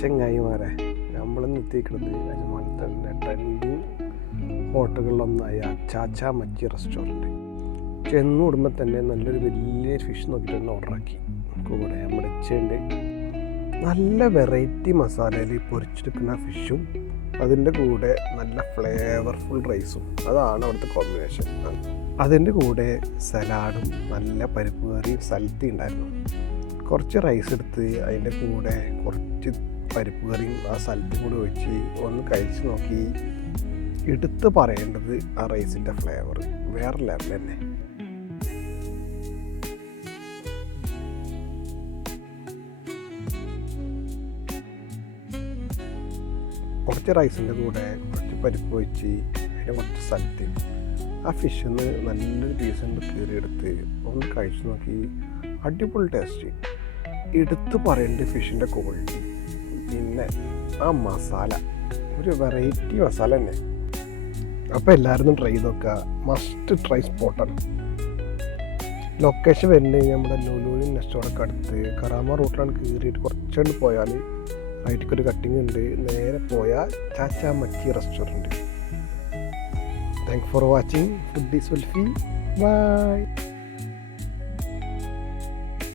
ചങ്ങായിമാരെ, നമ്മൾ എത്തിക്കുന്നത് അജ്മാനത്തെ ട്രെൻഡിങ് ഹോട്ടലുകളിലൊന്നായ ചാച്ചാ മച്ചി റെസ്റ്റോറൻറ്റ്. ചെന്ന് ഉടമ്പ തന്നെ നല്ലൊരു വലിയ ഫിഷ് നോക്കിയിട്ട് ഓർഡറാക്കി. കൂടെ നമ്മുടെ ഇച്ചയുണ്ട്. നല്ല വെറൈറ്റി മസാലയിൽ പൊരിച്ചെടുക്കുന്ന ഫിഷും അതിൻ്റെ കൂടെ നല്ല ഫ്ലേവർഫുൾ റൈസും, അതാണ് അവിടുത്തെ കോമ്പിനേഷൻ. അതിൻ്റെ കൂടെ സലാഡും നല്ല പരിപ്പ് കറിയും സൽത്തി ഉണ്ടായിരുന്നു. കുറച്ച് റൈസ് എടുത്ത് അതിൻ്റെ കൂടെ കുറച്ച് പരിപ്പ് കറിയും ആ സൽത്തും കൂടി ഒഴിച്ച് ഒന്ന് കഴിച്ച് നോക്കി. എടുത്ത് പറയേണ്ടത് ആ റൈസിൻ്റെ ഫ്ലേവർ വേറെ ലെവൽ തന്നെ. കുറച്ച് റൈസിൻ്റെ കൂടെ കുറച്ച് പരിപ്പ് ഒഴിച്ച് അതിൻ്റെ കുറച്ച് സൽത്തിയും ആ ഫിഷിൽ നിന്ന് നല്ലൊരു പീസ് കൊണ്ട് കീറിയെടുത്ത് ഒന്ന് കഴിച്ച് നോക്കി. അടിപൊളി ടേസ്റ്റ്. എടുത്ത് പറയേണ്ട ഫിഷിൻ്റെ ക്വാളിറ്റി, പിന്നെ ആ മസാല ഒരു വെറൈറ്റി മസാല തന്നെ. അപ്പോൾ എല്ലാവരും ട്രൈ ചെയ്ത് നോക്കുക. മസ്റ്റ് ട്രൈ സ്പോട്ടാണ്. ലൊക്കേഷൻ വരുന്നത് നമ്മുടെ ലുലുവിൻ നെസ്റ്റോടൊക്കെ അടുത്ത് കറാമ റൂട്ടിലാണ്. കയറിയിട്ട് കുറച്ചുകൊണ്ട് പോയാൽ റൈറ്റിക്കൊരു കട്ടിങ് ഉണ്ട്. നേരെ പോയാൽ Chacha Machi restaurant. Thanks for watching. Food is wealthy. By.